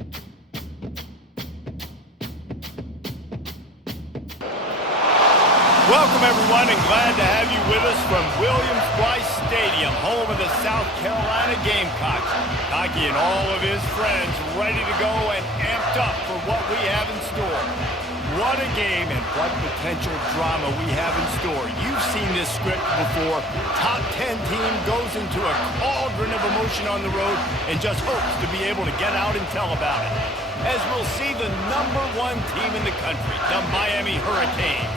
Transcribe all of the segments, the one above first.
Welcome, everyone, and glad to have you with us from Williams-Brice Stadium, home of the South Carolina Gamecocks. Hockey and all of his friends ready to go and amped up for what we have in store. What a game and what potential drama we have in store. You've seen this script before. Top 10 team goes into a cauldron of emotion on the road and just hopes to be able to get out and tell about it. As we'll see the #1 team in the country, the Miami Hurricanes,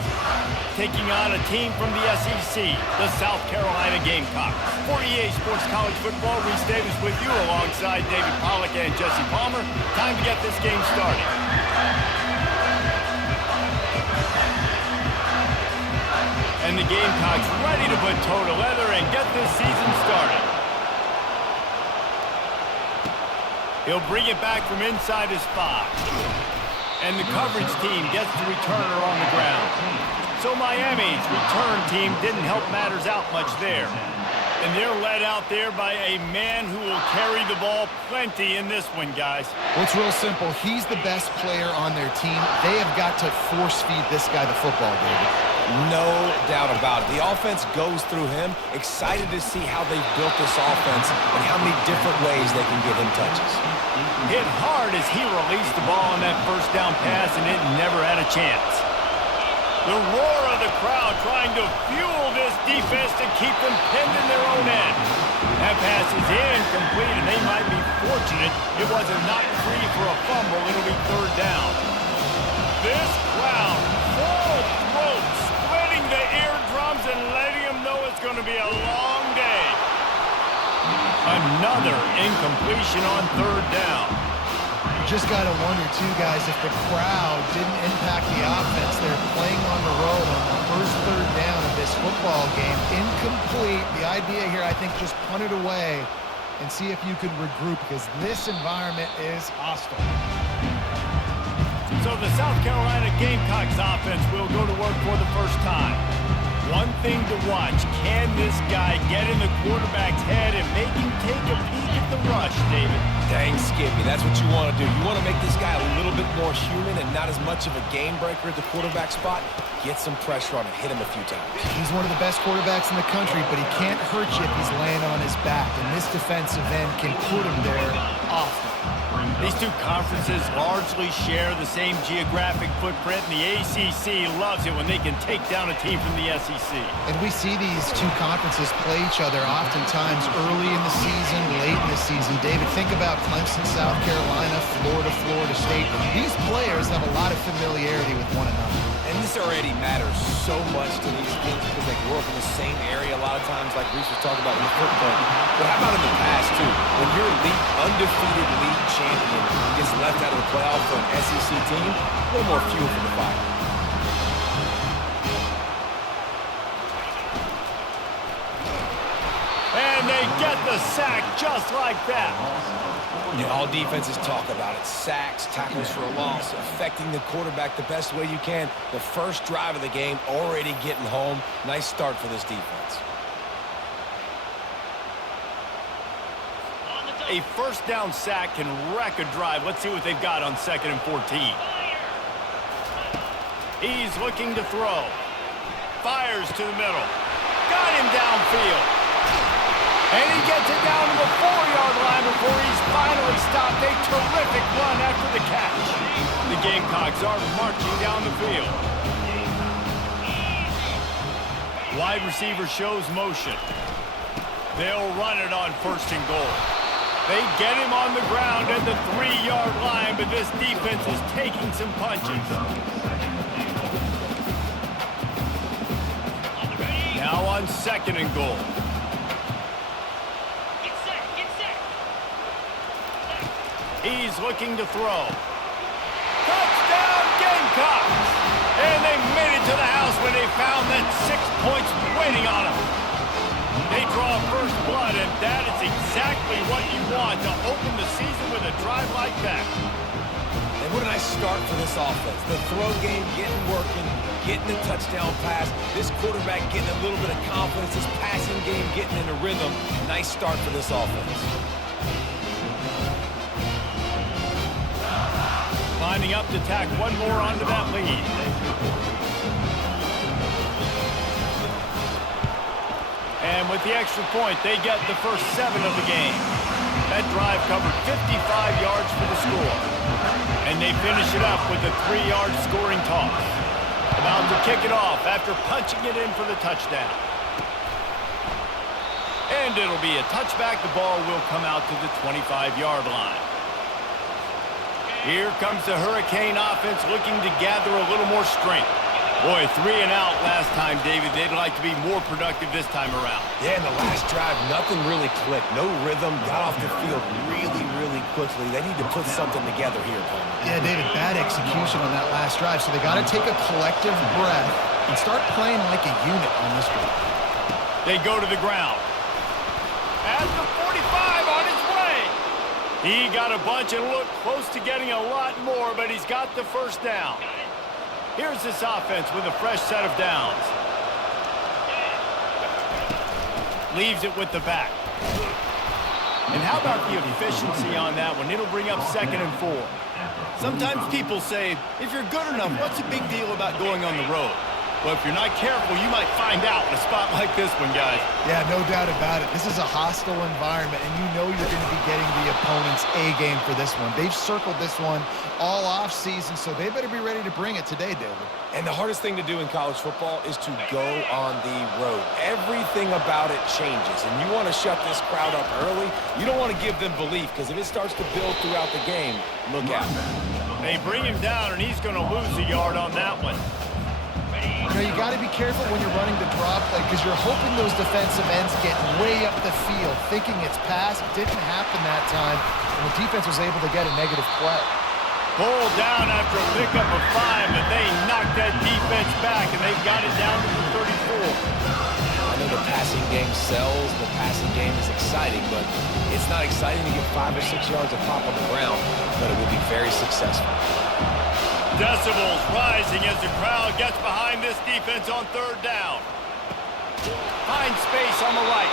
taking on a team from the SEC, the South Carolina Gamecocks. For EA Sports College Football, Reese Davis with you alongside David Pollack and Jesse Palmer. Time to get this game started. And the Gamecocks ready to put toe to leather and get this season started. He'll bring it back from inside his 5. And the coverage team gets the returner on the ground. So Miami's return team didn't help matters out much there. And they're led out there by a man who will carry the ball plenty in this one, guys. Well, it's real simple. He's the best player on their team. They have got to force-feed this guy the football, David. No doubt about it. The offense goes through him. Excited to see how they've built this offense and how many different ways they can get him touches. Hit hard as he released the ball on that first down pass, and it never had a chance. The roar of the crowd trying to fuel this defense to keep them pinned in their own end. That pass is incomplete, and they might be fortunate it wasn't knocked free for a fumble. It'll be 3rd down. This crowd, full throat, splitting the eardrums and letting them know it's going to be a long day. Another incompletion on 3rd down. You just got to wonder, too, guys, if the crowd didn't impact the offense. They're playing on the road on the first 3rd down of this football game. Incomplete. The idea here, I think, just punt it away and see if you could regroup, because this environment is hostile. So the South Carolina Gamecocks offense will go to work for the first time. One thing to watch, can this guy get in the quarterback's head and make him take a peek at the rush, David? Dang, Skippy, that's what you want to do. You want to make this guy a little bit more human and not as much of a game breaker at the quarterback spot. Get some pressure on him, hit him a few times. He's one of the best quarterbacks in the country, but he can't hurt you if he's laying on his back, and this defensive end can put him there often. These two conferences largely share the same geographic footprint, and the ACC loves it when they can take down a team from the SEC. And we see these two conferences play each other oftentimes early in the season, late in the season. David, think about Clemson, South Carolina, Florida, Florida State. These players have a lot of familiarity with one another. And this already matters so much to these kids because they grew up in the same area a lot of times, like Reese was talking about in the footprint. But how about in the past, too? When your undefeated league champion gets left out of the playoff for an SEC team, a little more fuel for the fire. And they get the sack just like that. Yeah, all defenses talk about it. Sacks, tackles for a loss, affecting the quarterback the best way you can. The first drive of the game already getting home. Nice start for this defense. A first down sack can wreck a drive. Let's see what they've got on 2nd and 14. He's looking to throw. Fires to the middle. Got him downfield. And he gets it down to the 4-yard line before he's finally stopped. A terrific run after the catch. The Gamecocks are marching down the field. Wide receiver shows motion. They'll run it on 1st and goal. They get him on the ground at the 3-yard line, but this defense is taking some punches. Now on 2nd and goal. He's looking to throw. Touchdown, Gamecocks! And they made it to the house when they found that 6 points waiting on them. They draw first blood, and that is exactly what you want to open the season with a drive like that. And what a nice start for this offense. The throw game getting working, getting the touchdown pass. This quarterback getting a little bit of confidence. This passing game getting in a rhythm. Nice start for this offense. lining up to tack one more onto that lead. And with the extra point, they get the first 7 of the game. That drive covered 55 yards for the score. And they finish it up with a 3-yard scoring toss. About to kick it off after punching it in for the touchdown. And it'll be a touchback. The ball will come out to the 25-yard line. Here comes the Hurricane offense looking to gather a little more strength. Boy, 3 and out last time, David. They'd like to be more productive this time around. Yeah, in the last drive, nothing really clicked. No rhythm. Got off the field really, really quickly. They need to put something together here, Coleman. Yeah, David, bad execution on that last drive. So they got to take a collective breath and start playing like a unit on this one. They go to the ground. At the 45 on his way. He got a bunch and looked close to getting a lot more, but he's got the first down. Here's this offense with a fresh set of downs. Leaves it with the back. And how about the efficiency on that one? It'll bring up 2nd and 4. Sometimes people say, if you're good enough, what's the big deal about going on the road? Well, if you're not careful, you might find out in a spot like this one, guys. Yeah, no doubt about it. This is a hostile environment, and you know you're going to be getting the opponent's A-game for this one. They've circled this one all off-season, so they better be ready to bring it today, David. And the hardest thing to do in college football is to go on the road. Everything about it changes, and you want to shut this crowd up early. You don't want to give them belief, because if it starts to build throughout the game, look out. They bring him down, and he's going to lose a yard on that one. You know, you got to be careful when you're running the draw play because you're hoping those defensive ends get way up the field, thinking it's pass. It didn't happen that time, and the defense was able to get a negative play. Pulled down after a pickup of 5, but they knocked that defense back, and they got it down to the 34. I know the passing game sells, the passing game is exciting, but it's not exciting to get 5 or 6 yards of pop on the ground, but it will be very successful. Decibels rising as the crowd gets behind this defense on 3rd down. Finds space on the right.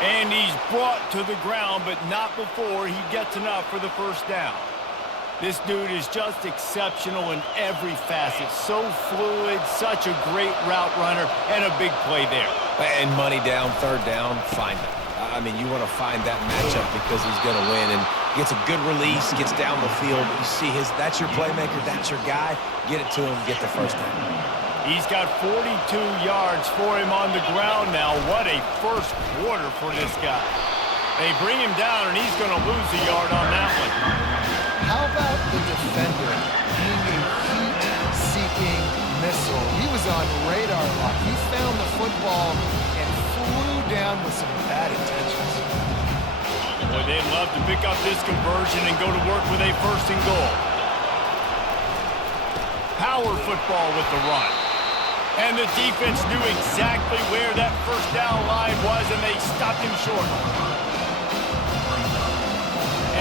And he's brought to the ground, but not before he gets enough for the first down. This dude is just exceptional in every facet. So fluid, such a great route runner, and a big play there. And money down, 3rd down, find him. I mean, you want to find that matchup because he's going to win. And gets a good release, gets down the field. You see that's your playmaker, that's your guy. Get it to him, get the first down. He's got 42 yards for him on the ground now. What a first quarter for this guy. They bring him down, and he's going to lose a yard on that one. How about the defender being a heat-seeking missile? He was on radar lock. He found the football and flew down with some bad intentions. Boy, they'd love to pick up this conversion and go to work with a 1st and goal. Power football with the run. And the defense knew exactly where that first down line was, and they stopped him short.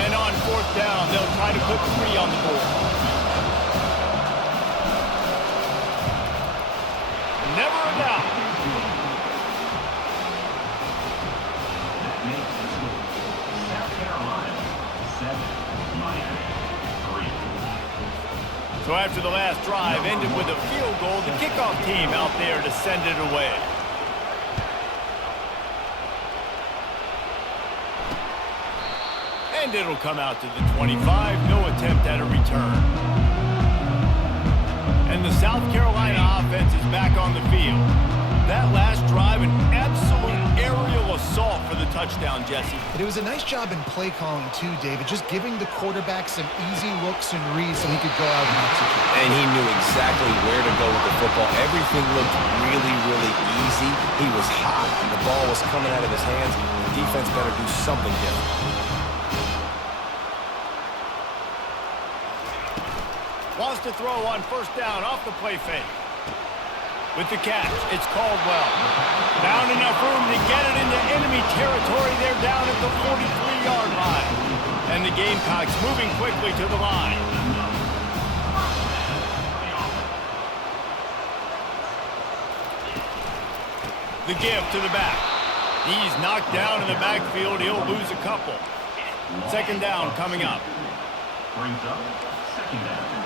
And on 4th down, they'll try to put 3 on the board. Never a doubt. So after the last drive ended with a field goal, the kickoff team out there to send it away. And it'll come out to the 25. No attempt at a return. And the South Carolina offense is back on the field. That last drive, an absolute aerial assault for the touchdown, Jesse. But it was a nice job in play calling too, David, just giving the quarterback some easy looks and reads so he could go out and execute. And he knew exactly where to go with the football. Everything looked really, really easy. He was hot. The ball was coming out of his hands. The defense better do something different. Wants to throw on 1st down off the play fake. With the catch, it's Caldwell. Found enough room to get it into enemy territory. They're down at the 43-yard line. And the Gamecocks moving quickly to the line. The give to the back. He's knocked down in the backfield. He'll lose a couple. 2nd down coming up. Brings up 2nd down.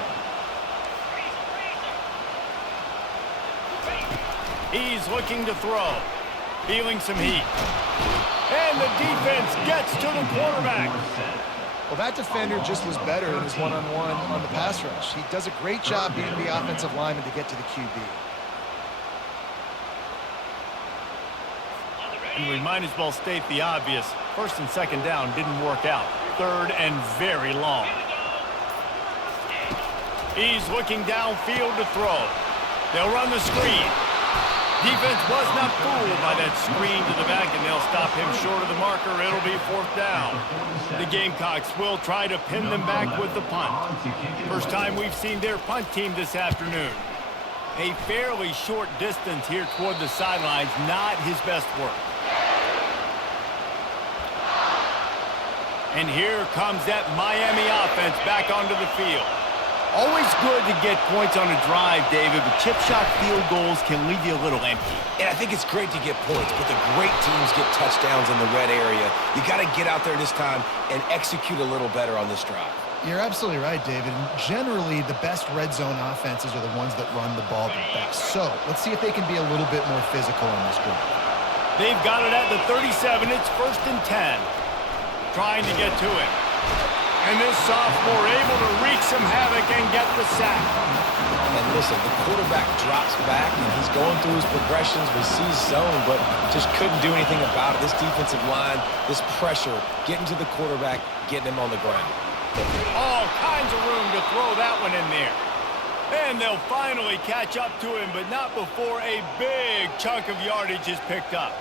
He's looking to throw. Feeling some heat. And the defense gets to the quarterback. Well, that defender just was better in his one-on-one on the pass rush. He does a great job beating the offensive lineman to get to the QB. And we might as well state the obvious. First and second down didn't work out. Third and very long. He's looking downfield to throw. They'll run the screen. Defense was not fooled by that screen to the back, and they'll stop him short of the marker. It'll be fourth down. The Gamecocks will try to pin them back with the punt. First time we've seen their punt team this afternoon. A fairly short distance here toward the sidelines, not his best work. And here comes that Miami offense back onto the field. Always good to get points on a drive, David, but chip shot field goals can leave you a little empty. And I think it's great to get points, but the great teams get touchdowns in the red area. You got to get out there this time and execute a little better on this drive. You're absolutely right, David. And generally, the best red zone offenses are the ones that run the ball the best. So let's see if they can be a little bit more physical in this drive. They've got it at the 37. It's 1st and 10. Trying to get to it. And this sophomore able to wreak some havoc and get the sack. And listen, the quarterback drops back, and he's going through his progressions. We see zone, but just couldn't do anything about it. This defensive line, this pressure, getting to the quarterback, getting him on the ground. All kinds of room to throw that one in there. And they'll finally catch up to him, but not before a big chunk of yardage is picked up.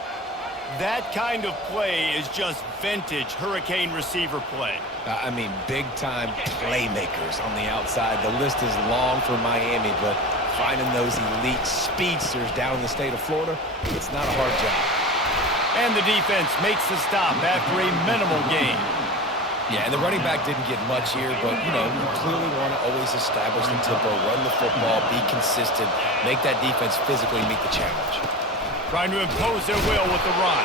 That kind of play is just vintage Hurricane receiver play. I mean, big-time playmakers on the outside. The list is long for Miami, but finding those elite speedsters down in the state of Florida, it's not a hard job. And the defense makes the stop after a minimal gain. Yeah, and the running back didn't get much here, but, you know, you clearly want to always establish the tempo, run the football, be consistent, make that defense physically meet the challenge. Trying to impose their will with the run.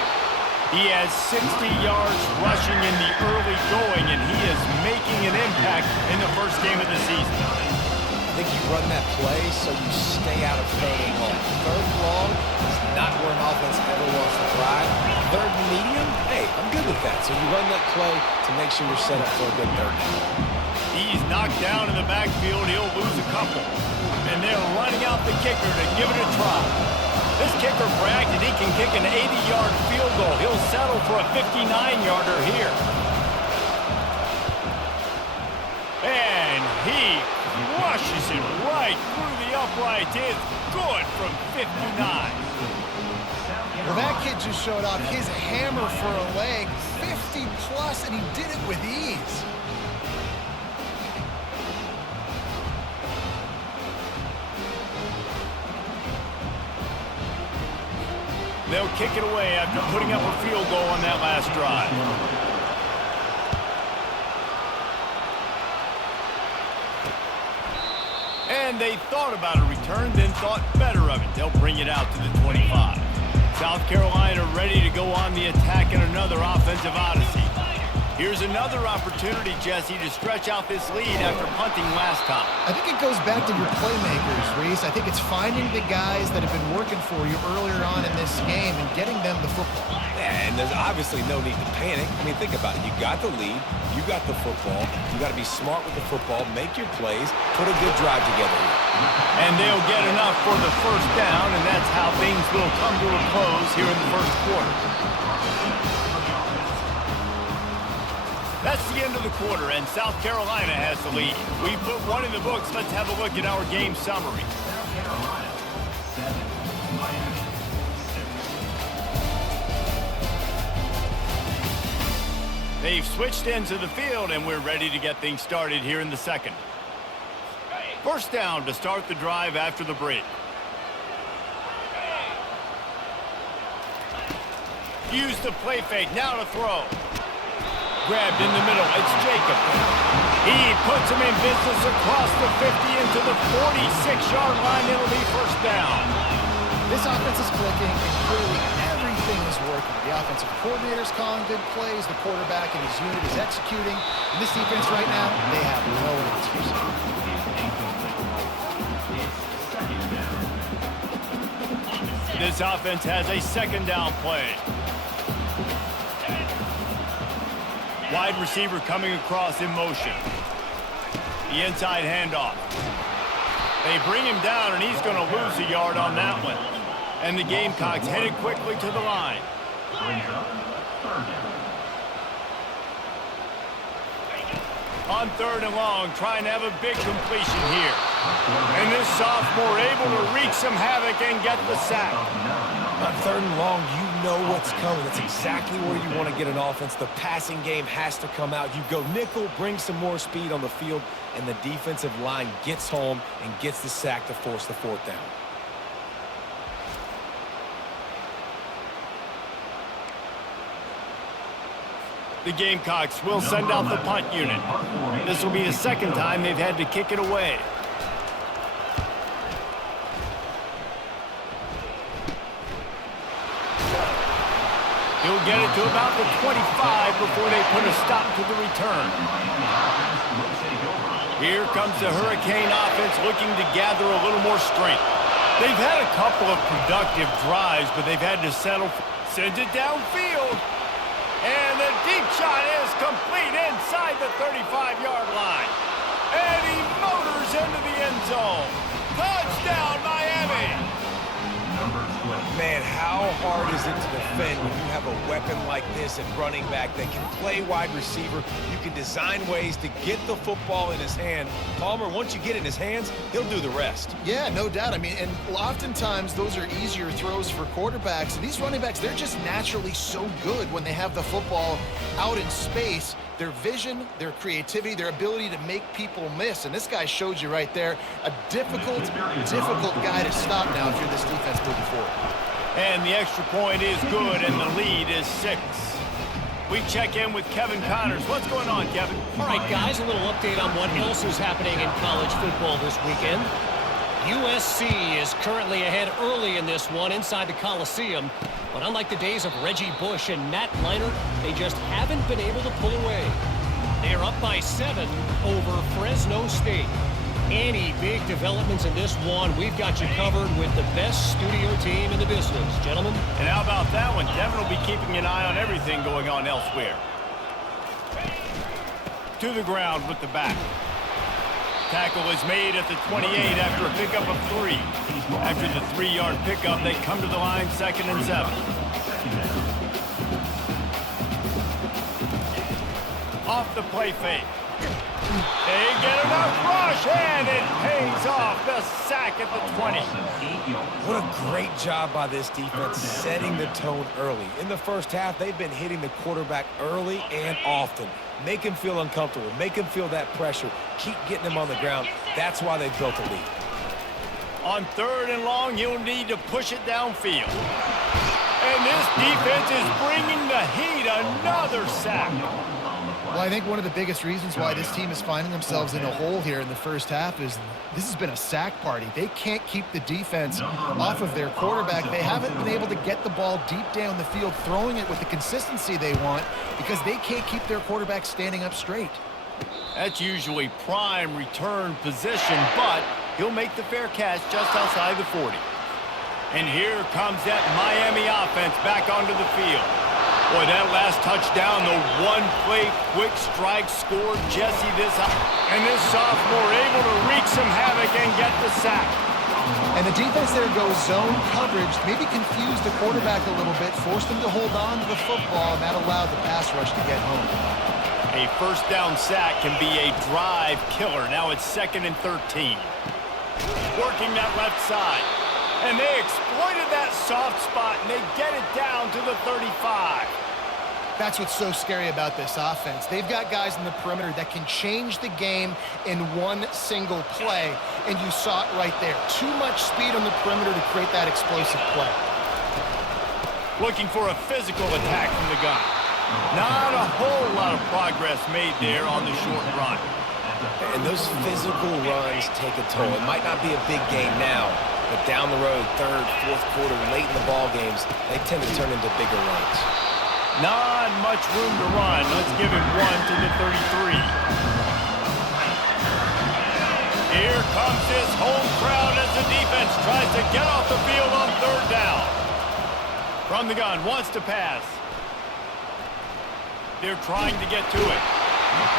He has 60 yards rushing in the early going, and he is making an impact in the first game of the season. I think you run that play so you stay out of third and long. Third and long is not where an offense ever wants to thrive. Third and medium, hey, I'm good with that. So you run that play to make sure you're set up for a good third down. He's knocked down in the backfield. He'll lose a couple. And they're running out the kicker to give it a try. This kicker bragged that he can kick an 80-yard field goal. He'll settle for a 59-yarder here. And he crushes it right through the uprights. It's good from 59. Well, that kid just showed off his hammer for a leg, 50-plus, and he did it with ease. They'll kick it away after putting up a field goal on that last drive. And they thought about a return, then thought better of it. They'll bring it out to the 25. South Carolina ready to go on the attack in another offensive odyssey. Here's another opportunity, Jesse, to stretch out this lead after punting last time. I think it goes back to your playmakers, Reese. I think it's finding the guys that have been working for you earlier on in this game and getting them the football. Yeah, and there's obviously no need to panic. I mean, think about it. You got the lead. You got the football. You got to be smart with the football, make your plays, put a good drive together here. And they'll get enough for the first down, and that's how things will come to a close here in the first quarter. That's the end of the quarter, and South Carolina has the lead. We put one in the books. Let's have a look at our game summary. They've switched into the field, and we're ready to get things started here in the second. First down to start the drive after the break. Use the play fake, now to throw. Grabbed in the middle, it's Jacob. He puts him in business across the 50 into the 46-yard line. It'll be first down. This offense is clicking, and clearly everything is working. The offensive coordinator's calling good plays, the quarterback and his unit is executing. And this defense right now, they have no answers. This offense has a second down play. Wide receiver coming across in motion. The inside handoff. They bring him down, and he's going to lose a yard on that one. And the Gamecocks headed quickly to the line. On third and long, trying to have a big completion here. And this sophomore able to wreak some havoc and get the sack. On third and long, you know what's coming. That's exactly where you want to get an offense. The passing game has to come out. You go nickel, bring some more speed on the field, and the defensive line gets home and gets the sack to force the fourth down. The Gamecocks will send out the punt unit. This will be the second time they've had to kick it away. He'll get it to about the 25 before they put a stop to the return. Here comes the Hurricane offense looking to gather a little more strength. They've had a couple of productive drives, but they've had to settle. Sends it downfield. And the deep shot is complete inside the 35-yard line. And he motors into the end zone. Touchdown, Miami! Man, how hard is it to defend when you have a weapon like this at running back that can play wide receiver? You can design ways to get the football in his hand. Palmer, once you get it in his hands, he'll do the rest. Yeah, no doubt. I mean, and oftentimes those are easier throws for quarterbacks. And these running backs, they're just naturally so good when they have the football out in space. Their vision, their creativity, their ability to make people miss. And this guy showed you right there, a difficult guy to stop now if you're this defense moving forward. And the extra point is good, and the lead is 6. We check in with Kevin Connors. What's going on, Kevin? All right, guys, a little update on what else is happening in college football this weekend. USC is currently ahead early in this one inside the Coliseum. But unlike the days of Reggie Bush and Matt Leinart, they just haven't been able to pull away. They are up by 7 over Fresno State. Any big developments in this one, we've got you covered with the best studio team in the business, gentlemen. And how about that one? Kevin will be keeping an eye on everything going on elsewhere. To the ground with the back. Tackle is made at the 28 after a pickup of 3. After the 3-yard pickup, they come to the line 2nd and 7. Off the play fake. They get enough rush, and it pays off. The sack at the 20. What a great job by this defense setting the tone early. In the first half, they've been hitting the quarterback early and often. Make him feel uncomfortable. Make him feel that pressure. Keep getting him on the ground. That's why they built a lead. On 3rd and long, he'll need to push it downfield. And this defense is bringing the heat. Another sack. Well, I think one of the biggest reasons why this team is finding themselves in a hole here in the first half is this has been a sack party. They can't keep the defense off of their quarterback. They haven't been able to get the ball deep down the field, throwing it with the consistency they want because they can't keep their quarterback standing up straight. That's usually prime return position, but he'll make the fair catch just outside the 40. And here comes that Miami offense back onto the field. Boy, that last touchdown, the one-play quick strike scored Jesse this up. And this sophomore able to wreak some havoc and get the sack. And the defense there goes zone coverage, maybe confused the quarterback a little bit, forced him to hold on to the football, and that allowed the pass rush to get home. A first down sack can be a drive killer. Now it's 2nd and 13. Working that left side. And they exploited that soft spot, and they get it down to the 35. That's what's so scary about this offense. They've got guys in the perimeter that can change the game in one single play, and you saw it right there. Too much speed on the perimeter to create that explosive play. Looking for a physical attack from the gun. Not a whole lot of progress made there on the short run. And those physical runs take a toll. It might not be a big game now, but down the road, 3rd, 4th quarter, late in the ball games, they tend to turn into bigger runs. Not much room to run. Let's give him 1 to the 33. Here comes this home crowd as the defense Tries to get off the field on third down. From the gun, wants to pass. They're trying to get to it.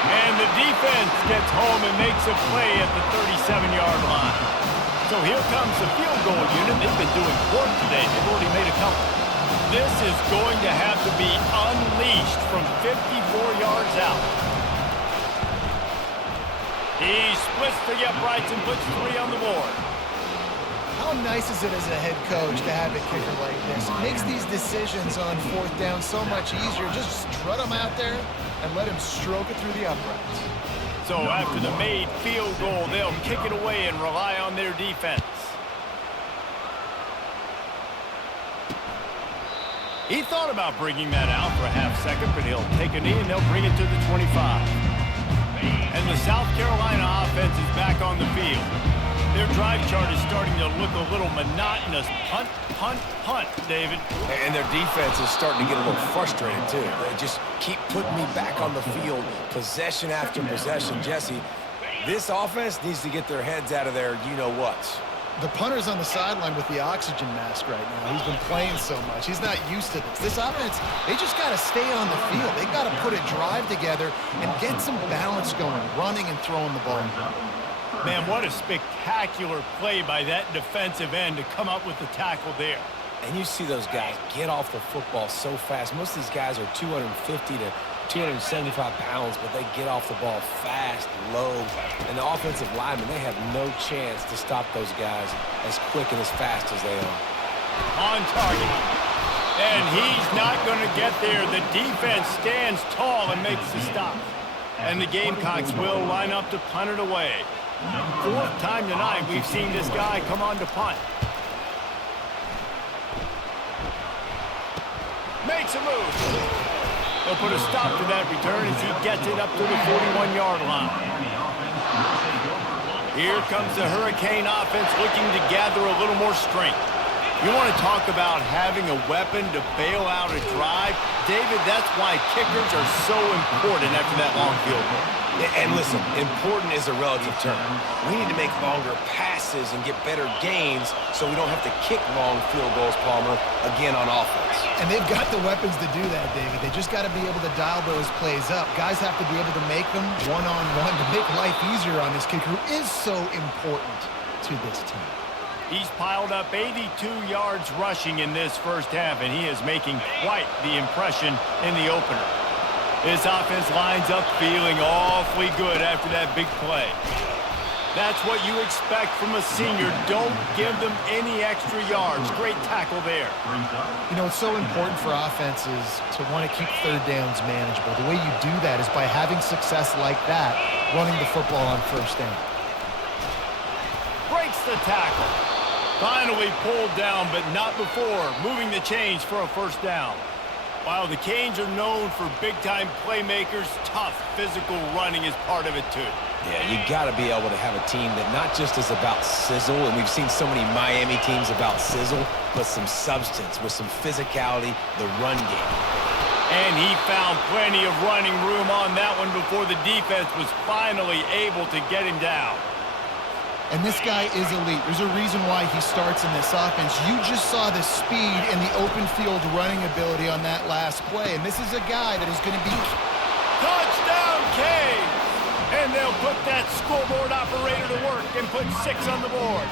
And the defense gets home and makes a play at the 37-yard line. So here comes the field goal unit. They've been doing work today. They've already made a couple. This is going to have to be unleashed from 54 yards out. He splits the uprights and puts 3 on the board. How nice is it as a head coach to have a kicker like this? It makes these decisions on fourth down so much easier. Just strut him out there and let him stroke it through the uprights. So after the made field goal, they'll kick it away and rely on their defense. He thought about bringing that out for a half second, but he'll take a knee and they'll bring it to the 25. And the South Carolina offense is back on the field. Their drive chart is starting to look a little monotonous. Punt, punt, punt, David. And their defense is starting to get a little frustrated, too. They just keep putting me back on the field, possession after possession. Jesse, this offense needs to get their heads out of their you-know-whats. The punter's on the sideline with the oxygen mask right now. He's been playing so much. He's not used to this. This offense, they just got to stay on the field. They got to put a drive together and get some balance going, running and throwing the ball. Man, what a spectacular play by that defensive end to come up with the tackle there. And you see those guys get off the football so fast. Most of these guys are 250 to 275 pounds, but they get off the ball fast, low. And the offensive linemen, they have no chance to stop those guys as quick and as fast as they are. On target. And he's not going to get there. The defense stands tall and makes the stop. And the Gamecocks will line up to punt it away. 4th time tonight we've seen this guy come on to punt. Makes a move. They'll put a stop to that return as he gets it up to the 41-yard line. Here comes the Hurricane offense looking to gather a little more strength. You want to talk about having a weapon to bail out a drive? David, that's why kickers are so important after that long field goal. And listen, important is a relative term. We need to make longer passes and get better gains so we don't have to kick long field goals, Palmer, again on offense. And they've got the weapons to do that, David. They just got to be able to dial those plays up. Guys have to be able to make them one-on-one to make life easier on this kicker, who is so important to this team. He's piled up 82 yards rushing in this first half, and he is making quite the impression in the opener. This offense lines up feeling awfully good after that big play. That's what you expect from a senior. Don't give them any extra yards. Great tackle there. You know, it's so important for offenses to want to keep third downs manageable. The way you do that is by having success like that, running the football on first down. Breaks the tackle. Finally pulled down, but not before moving the chains for a first down. While the Canes are known for big-time playmakers, tough physical running is part of it too. Yeah, you got to be able to have a team that not just is about sizzle, and we've seen so many Miami teams about sizzle, but some substance with some physicality, the run game. And he found plenty of running room on that one before the defense was finally able to get him down. And this guy is elite. There's a reason why he starts in this offense. You just saw the speed and the open field running ability on that last play. And this is a guy that is going to be... Touchdown, Canes! And they'll put that scoreboard operator to work and put 6 on the board.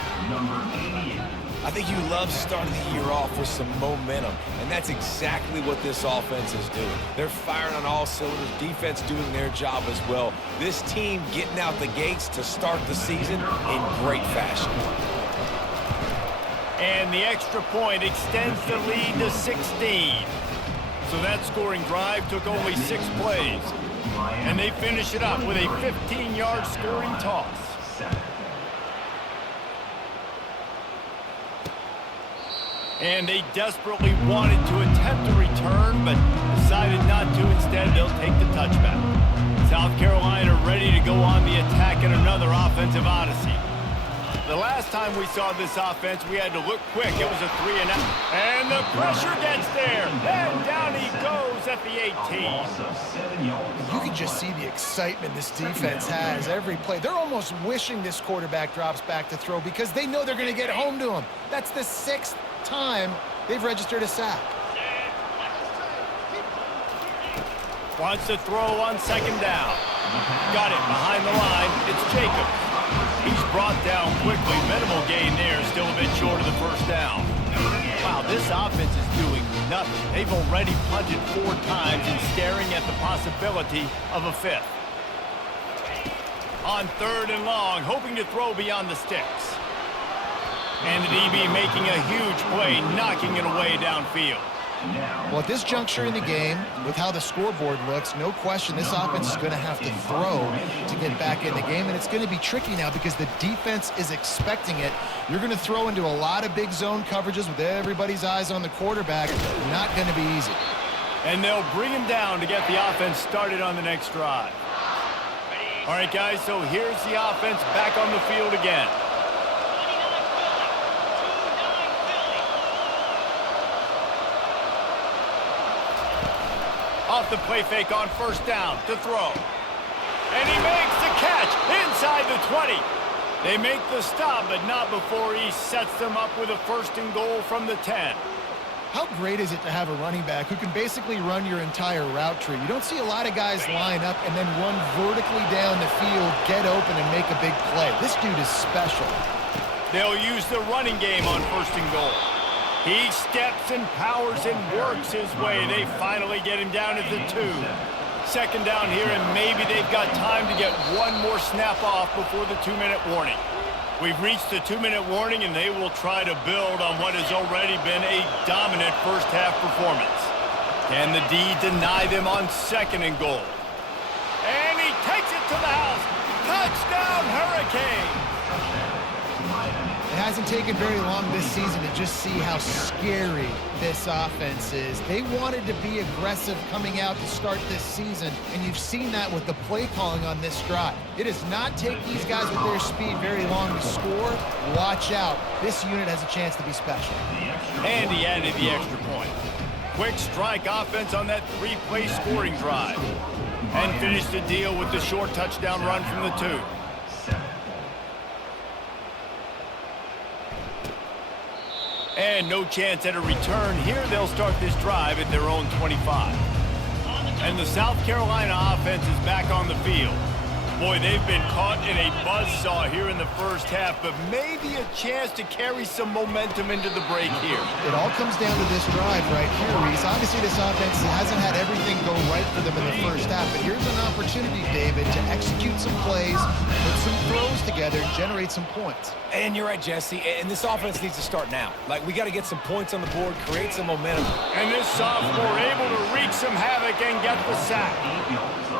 I think you love starting the year off with some momentum, and that's exactly what this offense is doing. They're firing on all cylinders, defense doing their job as well. This team getting out the gates to start the season in great fashion. And the extra point extends the lead to 16. So that scoring drive took only 6 plays. And they finish it up with a 15-yard scoring toss. And they desperately wanted to attempt a return, but decided not to. Instead, they'll take the touchback. South Carolina ready to go on the attack in another offensive odyssey. The last time we saw this offense, we had to look quick. It was a 3-and-out. And the pressure gets there. And down he goes at the 18. You can just see the excitement this defense has every play. They're almost wishing this quarterback drops back to throw because they know they're going to get home to him. That's the 6th time they've registered a sack. Wants to throw on 2nd down. Got it behind the line. It's Jacobs. He's brought down quickly. Minimal gain there. Still a bit short of the 1st down. Wow, this offense is doing nothing. They've already punted 4 times and staring at the possibility of a 5th. On 3rd and long, hoping to throw beyond the sticks. And the DB making a huge play, knocking it away downfield. Well, at this juncture in the game, with how the scoreboard looks, no question this offense is going to have to throw to get back in the game, and it's going to be tricky now because the defense is expecting it. You're going to throw into a lot of big zone coverages with everybody's eyes on the quarterback. Not going to be easy. And they'll bring him down to get the offense started on the next drive. All right, guys, so here's the offense back on the field again. Off the play fake on 1st down to throw. And he makes the catch inside the 20. They make the stop, but not before he sets them up with a 1st and goal from the 10. How great is it to have a running back who can basically run your entire route tree? You don't see a lot of guys line up and then run vertically down the field, get open, and make a big play. This dude is special. They'll use the running game on 1st and goal. He steps and powers and works his way. They finally get him down at the 2. 2nd down here, and maybe they've got time to get one more snap off before the 2-minute warning. We've reached the 2-minute warning, and they will try to build on what has already been a dominant first-half performance. Can the D deny them on 2nd and goal? And he takes it to the house. Touchdown, Hurricanes! It hasn't taken very long this season to just see how scary this offense is. They wanted to be aggressive coming out to start this season, and you've seen that with the play calling on this drive. It does not take these guys with their speed very long to score. Watch out. This unit has a chance to be special. And he added the extra point. Quick strike offense on that 3-play scoring drive. And finished the deal with the short touchdown run from the 2. And no chance at a return. Here they'll start this drive at their own 25. And the South Carolina offense is back on the field. Boy, they've been caught in a buzzsaw here in the first half, but maybe a chance to carry some momentum into the break here. It all comes down to this drive right here, Reese. Obviously, this offense hasn't had everything go right for them in the first half, but here's an opportunity, David, to execute some plays, put some throws together, and generate some points. And you're right, Jesse, and this offense needs to start now. Like, we got to get some points on the board, create some momentum. And this sophomore able to wreak some havoc and get the sack.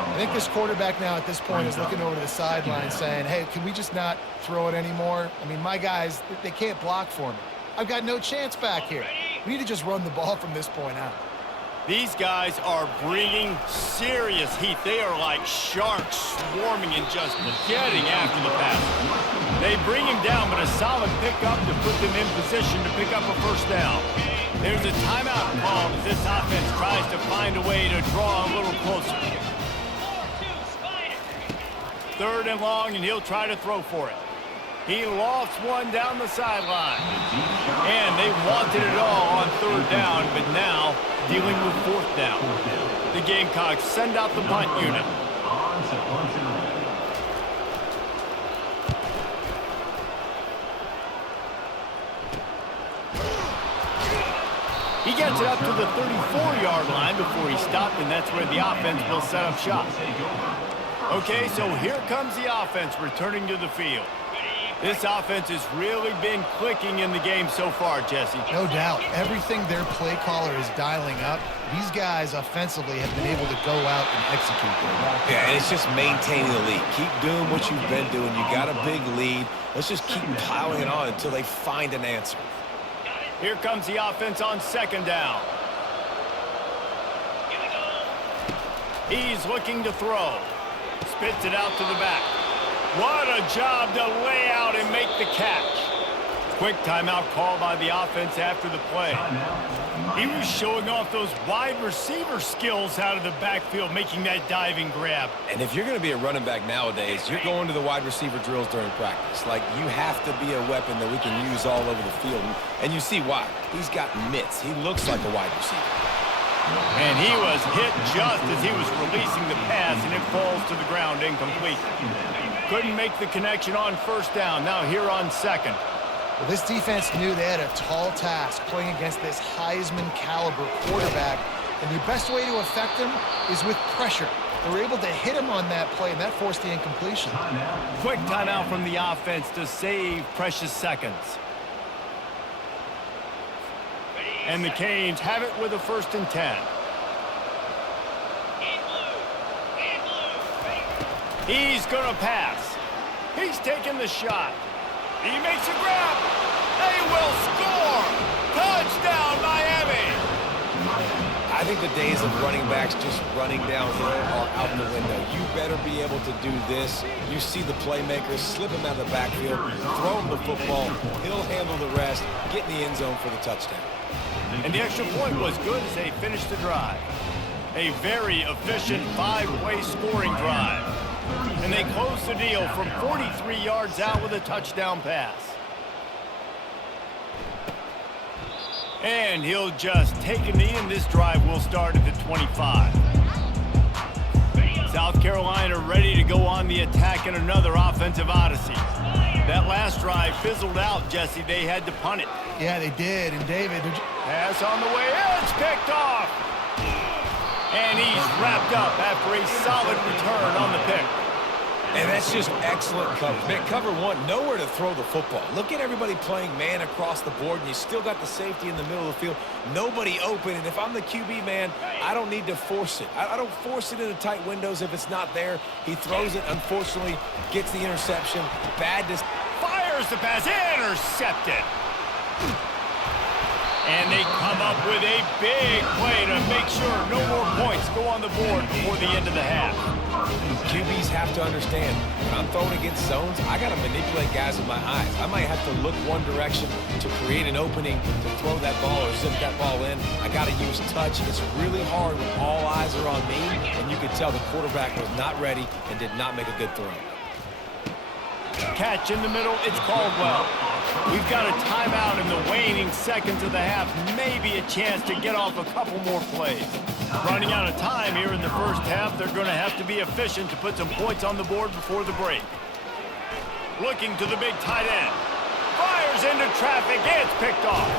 I think this quarterback now at this point is looking over to the sideline saying, hey, can we just not throw it anymore? I mean, my guys, they can't block for me. I've got no chance back here. We need to just run the ball from this point out. These guys are bringing serious heat. They are like sharks swarming and just getting after the passer. They bring him down, but a solid pickup to put them in position to pick up a 1st down. There's a timeout called as this offense tries to find a way to draw a little closer. 3rd and long, and he'll try to throw for it. He lofts one down the sideline. And they wanted it all on 3rd down, but now dealing with 4th down. The Gamecocks send out the punt unit. He gets it up to the 34-yard line before he stopped, and that's where the offense will set up shop. Okay, so here comes the offense returning to the field. This offense has really been clicking in the game so far, Jesse. No doubt. Everything their play caller is dialing up, these guys offensively have been able to go out and execute their run. Yeah, and it's just maintaining the lead. Keep doing what you've been doing. You got a big lead. Let's just keep plowing it on until they find an answer. Here comes the offense on 2nd down. He's looking to throw. Spits it out to the back. What a job to lay out and make the catch. Quick timeout called by the offense after the play. He was showing off those wide receiver skills out of the backfield, making that diving grab. And if you're going to be a running back nowadays, you're going to the wide receiver drills during practice. Like, you have to be a weapon that we can use all over the field. And you see why. He's got mitts. He looks like a wide receiver. And he was hit just as he was releasing the pass, and it falls to the ground incomplete. Couldn't make the connection on first down. Now here on second. Well, this defense knew they had a tall task playing against this Heisman caliber quarterback, and the best way to affect him is with pressure. They were able to hit him on that play, and that forced the incompletion. Quick timeout from the offense to save precious seconds. And the Canes have it with a 1st and 10. He's going to pass. He's taking the shot. He makes a grab. They will score. Touchdown, Miami. I think the days of running backs just running downhill are out the window. You better be able to do this. You see the playmakers, slip him out of the backfield, throw him the football. He'll handle the rest, get in the end zone for the touchdown. And the extra point was good as they finished the drive. A very efficient 5-way scoring drive. And they closed the deal from 43 yards out with a touchdown pass. And he'll just take a knee, and this drive will start at the 25. South Carolina ready to go on the attack in another offensive odyssey. That last drive fizzled out, Jesse. They had to punt it. Yeah, they did. And David, Pass on the way. It's picked off. And he's wrapped up after a solid return on the pick. And that's just excellent coverage. Man, cover one, nowhere to throw the football. Look at everybody playing man across the board, and you still got the safety in the middle of the field. Nobody open, and if I'm the QB, man, I don't need to force it. I don't force it into tight windows if it's not there. He throws it, unfortunately, gets the interception. Fires the pass, intercepted. And they come up with a big play to make sure no more points go on the board before the end of the half. QBs have to understand, when I'm throwing against zones, I got to manipulate guys with my eyes. I might have to look one direction to create an opening to throw that ball or zip that ball in. I got to use touch. It's really hard when all eyes are on me, and you can tell the quarterback was not ready and did not make a good throw. Catch in the middle, it's Caldwell. We've got a timeout in the waning seconds of the half. Maybe a chance to get off a couple more plays. Running out of time here in the first half. They're going to have to be efficient to put some points on the board before the break. Looking to the big tight end. Fires into traffic. It's picked off.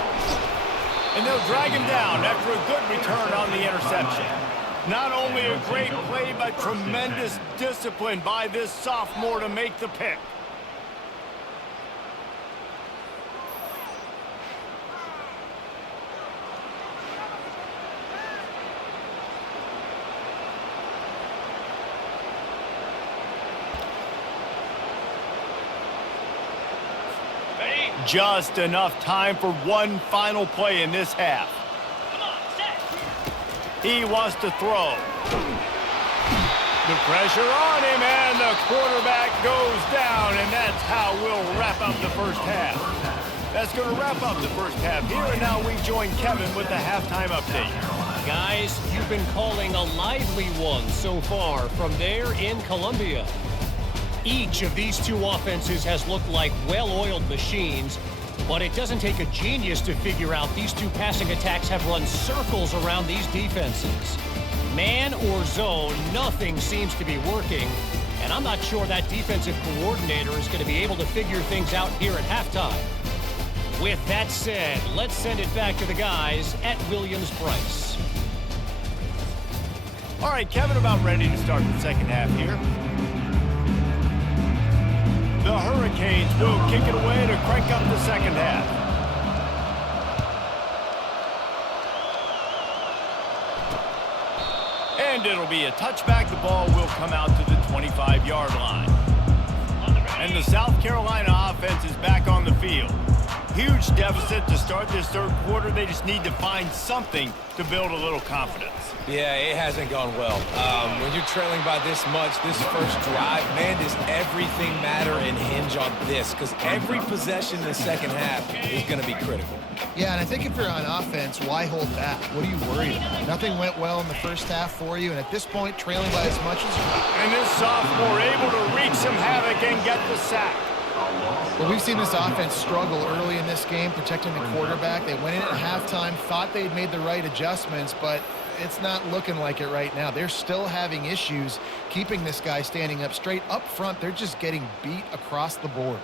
And they'll drag him down after a good return on the interception. Not only a great play, but tremendous discipline by this sophomore to make the pick. Just enough time for one final play in this half. He wants to throw. The pressure on him, and the quarterback goes down, and that's how we'll wrap up the first half. That's going to wrap up the first half here, and now we join Kevin with the halftime update. Guys, you've been calling a lively one so far from there in Columbia. Each of these two offenses has looked like well-oiled machines, but it doesn't take a genius to figure out these two passing attacks have run circles around these defenses. Man or zone, nothing seems to be working, and I'm not sure that defensive coordinator is going to be able to figure things out here at halftime. With that said, let's send it back to the guys at Williams-Brice. All right, Kevin, about ready to start the second half here. The Hurricanes will kick it away to crank up the second half. And it'll be a touchback. The ball will come out to the 25-yard line. And the South Carolina offense is back on the field. Huge deficit to start this third quarter. They just need to find something to build a little confidence. Yeah, it hasn't gone well. When you're trailing by this much, this first drive, man, does everything matter and hinge on this? Because every possession in the second half is going to be critical. Yeah, and I think if you're on offense, why hold back? What are you worried about? Nothing went well in the first half for you, and at this point, trailing by as much as you are. And this sophomore able to wreak some havoc and get the sack. Well, we've seen this offense struggle early in this game, protecting the quarterback. They went in at halftime, thought they'd made the right adjustments, but it's not looking like it right now. They're still having issues keeping this guy standing up straight. Up front, they're just getting beat across the board.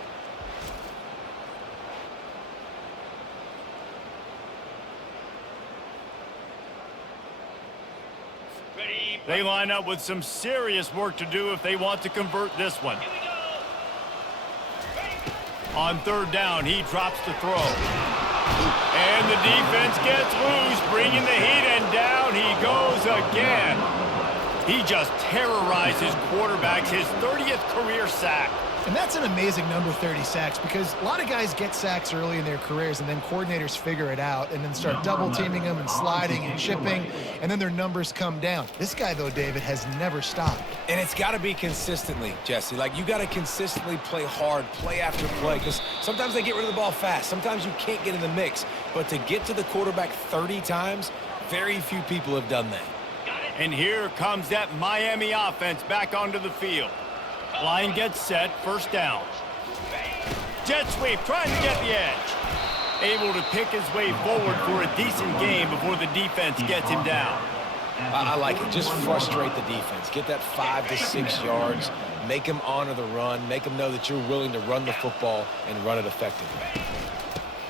They line up with some serious work to do if they want to convert this one. On third down, he drops to throw. And the defense gets loose, bringing the heat, and down he goes again. He just terrorized his quarterbacks, his 30th career sack. And that's an amazing number, 30 sacks, because a lot of guys get sacks early in their careers, and then coordinators figure it out and then start double-teaming them and sliding and chipping, and then their numbers come down. This guy, though, David, has never stopped. And it's got to be consistently, Jesse. Like, you got to consistently play hard, play after play, because sometimes they get rid of the ball fast. Sometimes you can't get in the mix. But to get to the quarterback 30 times, very few people have done that. And here comes that Miami offense back onto the field. Line gets set, first down. Jet sweep, trying to get the edge. Able to pick his way forward for a decent game before the defense gets him down. I like it. Just frustrate the defense. Get that 5 to 6 yards. Make them honor the run. Make them know that you're willing to run the football and run it effectively.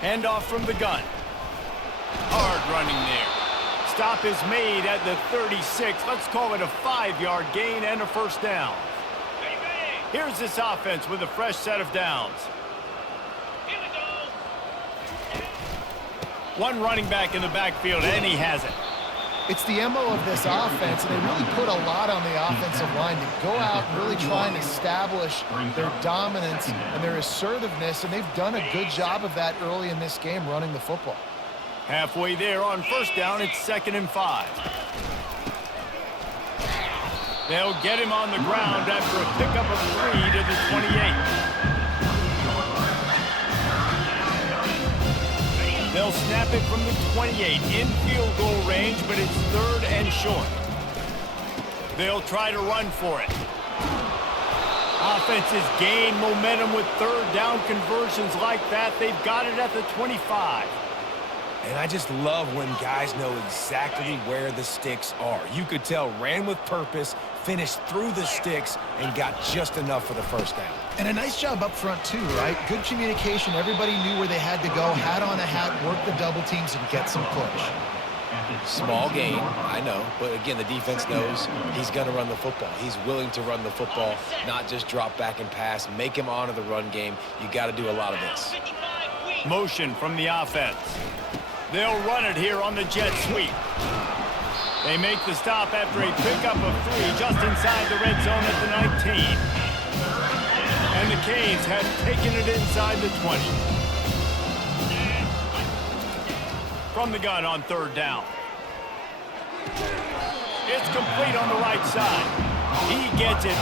Handoff from the gun. Hard running there. Stop is made at the 36. Let's call it a 5-yard gain and a first down. Here's this offense with a fresh set of downs. One running back in the backfield, and he has it. It's the MO of this offense, and they really put a lot on the offensive line to go out and really try and establish their dominance and their assertiveness, and they've done a good job of that early in this game running the football. Halfway there on first down, it's 2nd and 5. They'll get him on the ground after a pickup of 3 to the 28. They'll snap it from the 28 in field goal range, but it's 3rd and short. They'll try to run for it. Offenses gain momentum with 3rd down conversions like that. They've got it at the 25. And I just love when guys know exactly where the sticks are. You could tell ran with purpose, finished through the sticks, and got just enough for the first down. And a nice job up front, too, right? Good communication. Everybody knew where they had to go, hat on a hat, work the double teams, and get some push. Small gain, I know. But, again, the defense knows he's going to run the football. He's willing to run the football, not just drop back and pass, make him honor the run game. You got to do a lot of this. Motion from the offense. They'll run it here on the jet sweep. They make the stop after a pickup of 3 just inside the red zone at the 19. And the Canes have taken it inside the 20. From the gun on 3rd down. It's complete on the right side. He gets it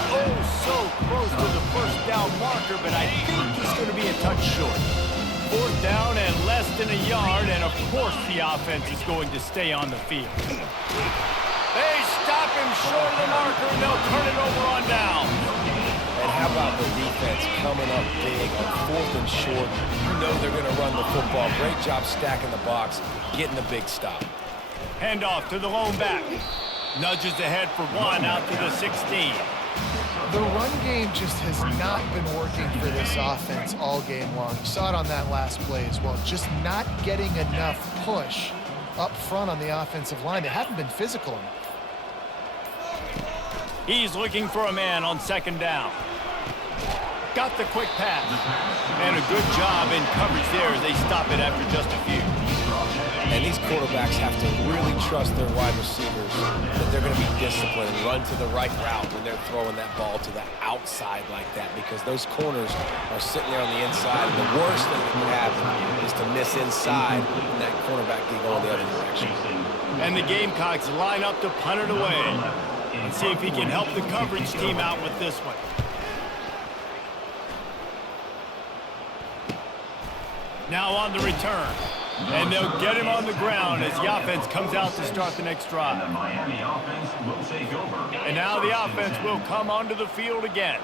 so close to the first down marker, but I think he's going to be a touch short. 4th down and less than a yard, and of course the offense is going to stay on the field. They stop him short of the marker, and they'll turn it over on down. And how about the defense coming up big on 4th and short? You know they're going to run the football. Great job stacking the box, getting the big stop. Handoff to the lone back. Nudges ahead for 1 out to the 16. The run game just has not been working for this offense all game long. You saw it on that last play as well. Just not getting enough push up front on the offensive line. They haven't been physical enough. He's looking for a man on 2nd down. Got the quick pass. And a good job in coverage there as they stop it after just a few. And these quarterbacks have to really trust their wide receivers that they're going to be disciplined and run to the right route when they're throwing that ball to the outside like that, because those corners are sitting there on the inside. And the worst thing that could happen is to miss inside and that cornerback can go in the other direction. And the Gamecocks line up to punt it away. Let's see if he can help the coverage team out with this one. Now on the return. And they'll get him on the ground as the offense comes out to start the next drive. And now the offense will come onto the field again.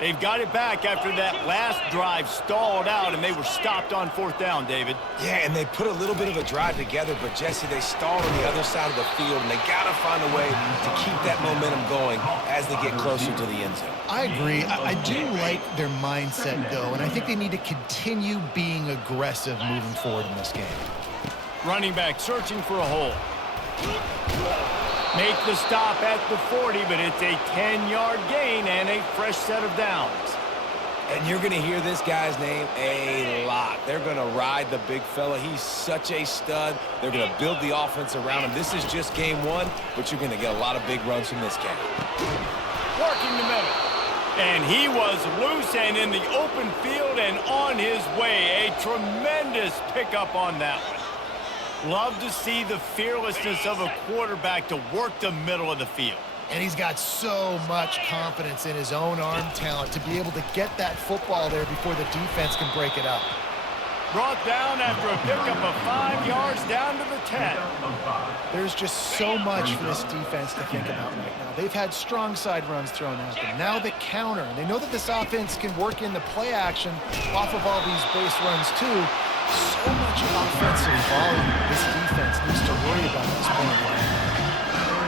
They've got it back after that last drive stalled out, and they were stopped on 4th down, David. Yeah, and they put a little bit of a drive together, but, Jesse, they stalled on the other side of the field, and they got to find a way to keep that momentum going as they get closer to the end zone. I agree. I do like their mindset, though, and I think they need to continue being aggressive moving forward in this game. Running back searching for a hole. Make the stop at the 40, but it's a 10-yard gain and a fresh set of downs. And you're going to hear this guy's name a lot. They're going to ride the big fella. He's such a stud. They're going to build the offense around him. This is just game 1, but you're going to get a lot of big runs from this guy. Working the middle. And he was loose and in the open field and on his way. A tremendous pickup on that one. Love to see the fearlessness of a quarterback to work the middle of the field. And he's got so much confidence in his own arm talent to be able to get that football there before the defense can break it up. Brought down after a pickup of 5 yards down to the 10. There's just so much for this defense to think about right now. They've had strong side runs thrown at them. Now the counter. And they know that this offense can work in the play action off of all these base runs too. So much offensive volume this defense needs to worry about at this point.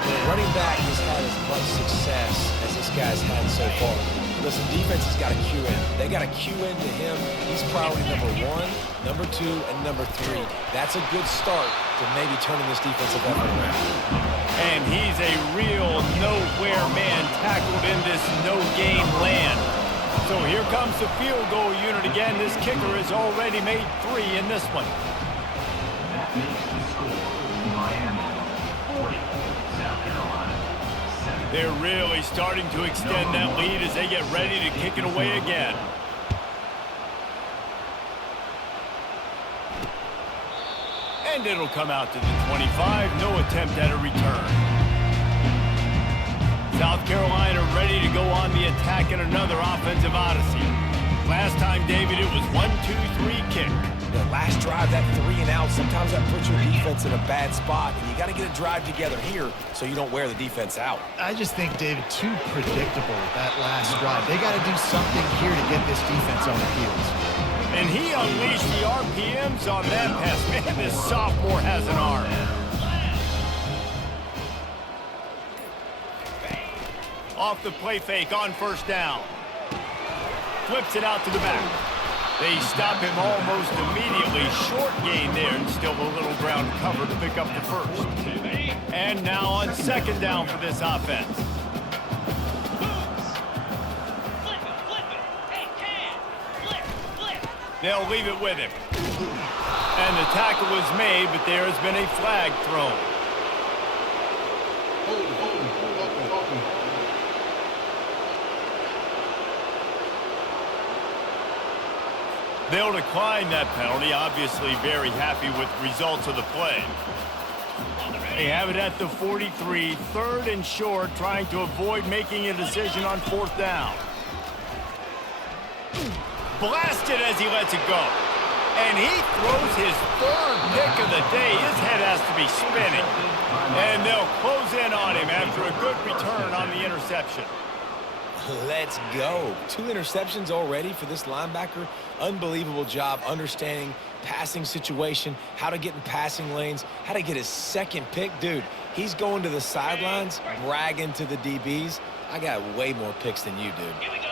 The running back has had as much success as this guy's had so far. Listen, defense has got to cue in. They got to cue into him. He's priority number 1, number 2, and number 3. That's a good start to maybe turning this defensive effort around. And he's a real nowhere man tackled in this no-gain land. So here comes the field goal unit again. This kicker has already made 3 in this one. That makes the score Miami 40, South Carolina 7. They're really starting to extend that lead as they get ready to kick it away again. And it'll come out to the 25. No attempt at a return. South Carolina ready to go on the attack in another offensive odyssey. Last time, David, it was 1-2-3 kick. The last drive, that 3 and out, sometimes that puts your defense in a bad spot, and you got to get a drive together here so you don't wear the defense out. I just think, David, too predictable that last drive. They got to do something here to get this defense on their heels. And he unleashed the RPMs on that pass. Man, this sophomore has an arm. Off the play fake on 1st down. Flips it out to the back. They stop him almost immediately. Short gain there and still a little ground cover to pick up the 1st. And now on 2nd down for this offense. They'll leave it with him. And the tackle was made, but there has been a flag thrown. They'll decline that penalty, obviously very happy with the results of the play. They have it at the 43, 3rd and short, trying to avoid making a decision on 4th down. Blasted as he lets it go. And he throws his 3rd pick of the day. His head has to be spinning. And they'll close in on him after a good return on the interception. Let's go. 2 interceptions already for this linebacker. Unbelievable job understanding passing situation, how to get in passing lanes, how to get his 2nd pick. Dude, he's going to the sidelines, bragging to the DBs. I got way more picks than you, dude. Here we go.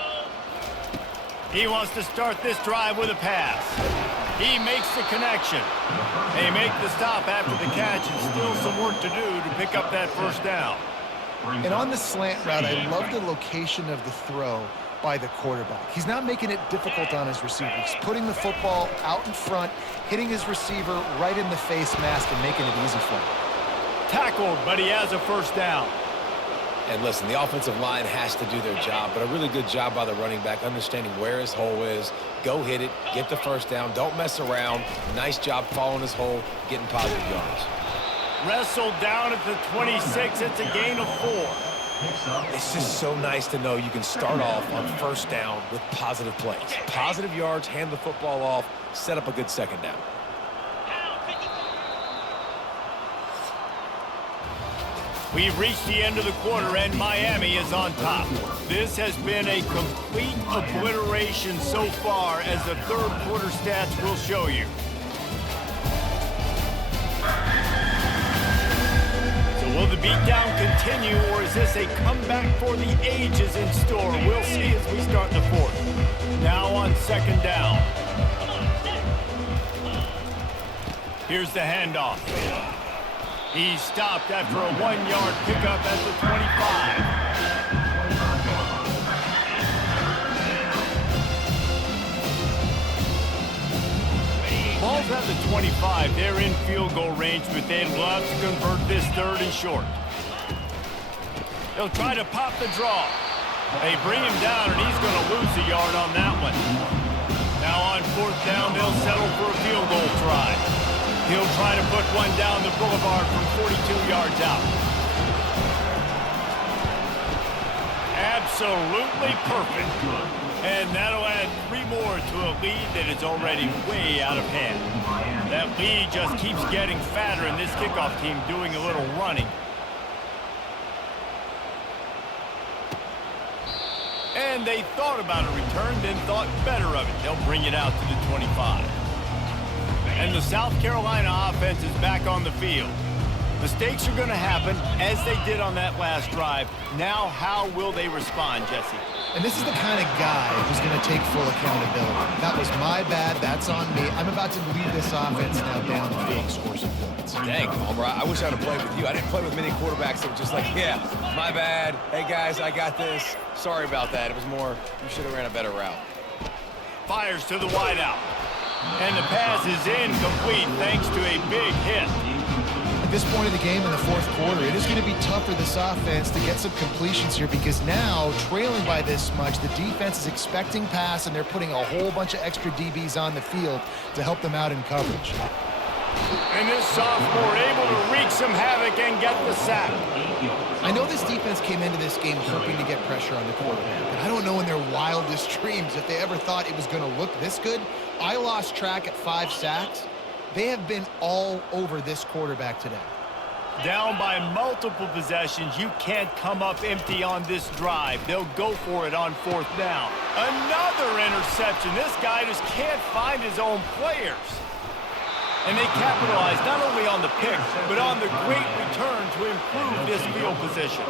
He wants to start this drive with a pass. He makes the connection. They make the stop after the catch and still some work to do to pick up that 1st down. And on the slant route, I love the location of the throw. by the quarterback. He's not making it difficult on his receiver. He's putting the football out in front, hitting his receiver right in the face mask and making it easy for him. Tackled, but he has a first down. And listen, the offensive line has to do their job, but a really good job by the running back understanding where his hole is. Go hit it, get the first down, don't mess around. Nice job following his hole, getting positive yards. Wrestled down at the 26. It's a gain of 4. It's just so nice to know you can start off on first down with positive plays. Positive yards, hand the football off, set up a good second down. We've reached the end of the quarter, and Miami is on top. This has been a complete obliteration so far, as the third quarter stats will show you. So will the beatdown continue, or is this a comeback for the ages in store? We'll see as we start the fourth. Now on second down. Here's the handoff. He stopped after a 1-yard pickup at the 25. Ball's at the 25. They're in field goal range, but they'd love to convert this third and short. He'll try to pop the draw. They bring him down, and he's going to lose a yard on that one. Now on fourth down, they'll settle for a field goal try. He'll try to put one down the boulevard from 42 yards out. Absolutely perfect. And that'll add 3 more to a lead that is already way out of hand. That lead just keeps getting fatter, and this kickoff team doing a little running. And they thought about a return, then thought better of it. They'll bring it out to the 25. And the South Carolina offense is back on the field. Mistakes are going to happen, as they did on that last drive. Now, how will they respond, Jesse? And this is the kind of guy who's going to take full accountability. That was my bad. That's on me. I'm about to lead this offense now down the field, score some points. Dang, Homer, I wish I would have played with you. I didn't play with many quarterbacks that were just like, yeah, my bad. Hey, guys, I got this. Sorry about that. It was more, you should have ran a better route. Fires to the wideout. And the pass is incomplete thanks to a big hit. At this point of the game in the fourth quarter, it is going to be tough for this offense to get some completions here, because now, trailing by this much, the defense is expecting pass, and they're putting a whole bunch of extra DBs on the field to help them out in coverage. And this sophomore able to wreak some havoc and get the sack. I know this defense came into this game hoping to get pressure on the quarterback, but I don't know in their wildest dreams if they ever thought it was going to look this good. I lost track at 5 sacks. They have been all over this quarterback today. Down by multiple possessions, you can't come up empty on this drive. They'll go for it on fourth down. Another interception. This guy just can't find his own players. And they capitalize not only on the pick, but on the great return to improve this field position.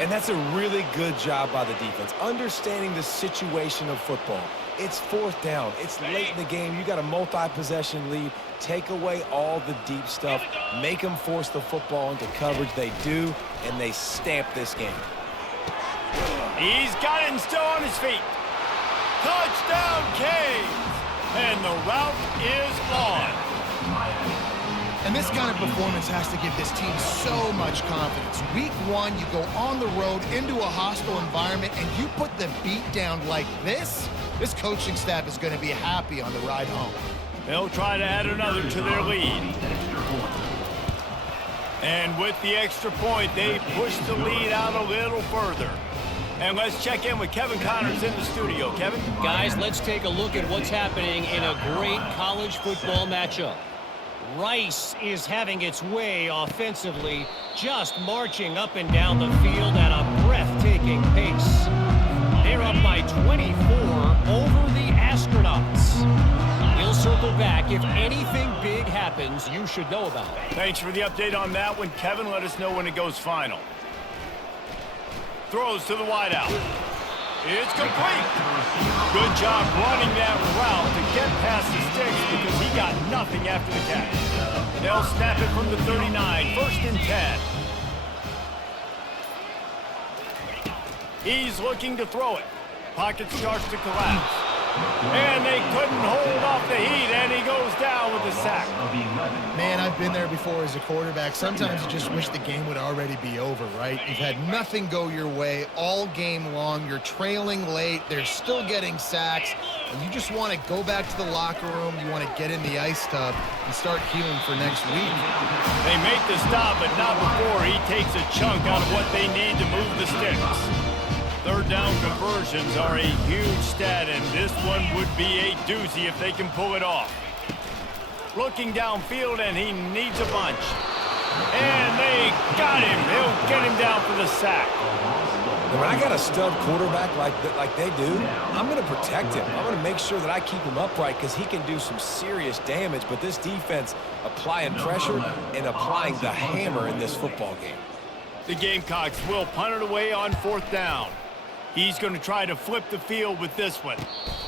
And that's a really good job by the defense, understanding the situation of football. It's fourth down. It's late in the game. You got a multi-possession lead. Take away all the deep stuff. Make them force the football into coverage. They do, and they stamp this game. He's got it and still on his feet. Touchdown, Canes! And the route is on. And this kind of performance has to give this team so much confidence. Week 1, you go on the road into a hostile environment, and you put the beat down like this. This coaching staff is going to be happy on the ride home. They'll try to add another to their lead. And with the extra point, they push the lead out a little further. And let's check in with Kevin Connors in the studio. Kevin? Guys, let's take a look at what's happening in a great college football matchup. Rice is having its way offensively, just marching up and down the field at a breathtaking pace. They're up by 24 over the Astronauts. We'll circle back. If anything big happens, you should know about it. Thanks for the update on that one, Kevin. Let us know when it goes final. Throws to the wideout. It's complete. Good job running that route to get past the sticks, because he got nothing after the catch. They'll snap it from the 39, 1st and 10. He's looking to throw it. pocket starts to collapse. And they couldn't hold off the heat, and he goes down with the sack. Man, I've been there before as a quarterback. Sometimes you just wish the game would already be over, right? You've had nothing go your way all game long. You're trailing late. They're still getting sacks. And you just want to go back to the locker room. You want to get in the ice tub and start healing for next week. They make the stop, but not before he takes a chunk out of what they need to move the sticks. Third down conversions are a huge stat, and this one would be a doozy if they can pull it off. Looking downfield, and he needs a bunch. And they got him. They'll get him down for the sack. When I got a stud quarterback like they do, I'm going to protect him. I'm going to make sure that I keep him upright because he can do some serious damage. But this defense applying pressure and applying the hammer in this football game. The Gamecocks will punt it away on fourth down. He's going to try to flip the field with this one.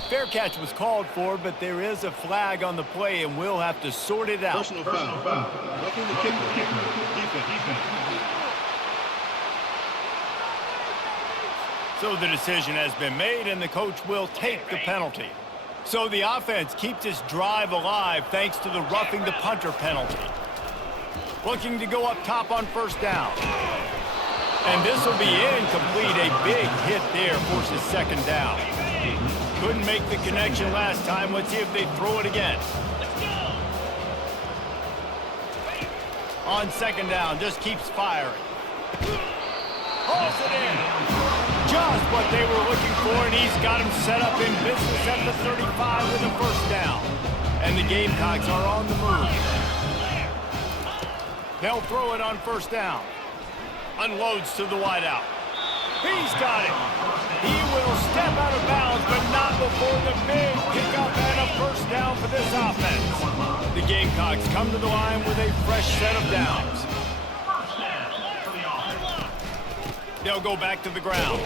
Fair catch was called for, but there is a flag on the play, and we'll have to sort it out. Personal foul. Roughing the kicker. Defense. So the decision has been made, and the coach will take the penalty. So the offense keeps this drive alive thanks to the roughing the punter penalty. Looking to go up top on first down. And this will be incomplete. A big hit there forces second down. Couldn't make the connection last time. Let's see if they throw it again. On second down, just keeps firing. Pulls it in. Just what they were looking for, and he's got him set up in business at the 35 with a first down. And the Gamecocks are on the move. They'll throw it on first down. Unloads to the wideout. He's got it. He will step out of bounds, but not before the big pickup and a first down for this offense. The Gamecocks come to the line with a fresh set of downs. They'll go back to the ground.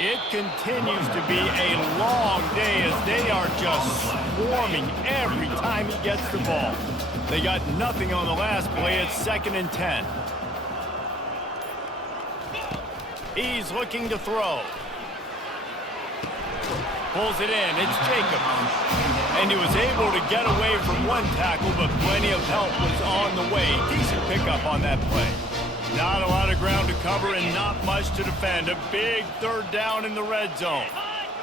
It continues to be a long day as they are just swarming every time he gets the ball. They got nothing on the last play. It's 2nd and 10. He's looking to throw. Pulls it in. It's Jacobs. And he was able to get away from one tackle, but plenty of help was on the way. Decent pickup on that play. Not a lot of ground to cover and not much to defend. A big third down in the red zone.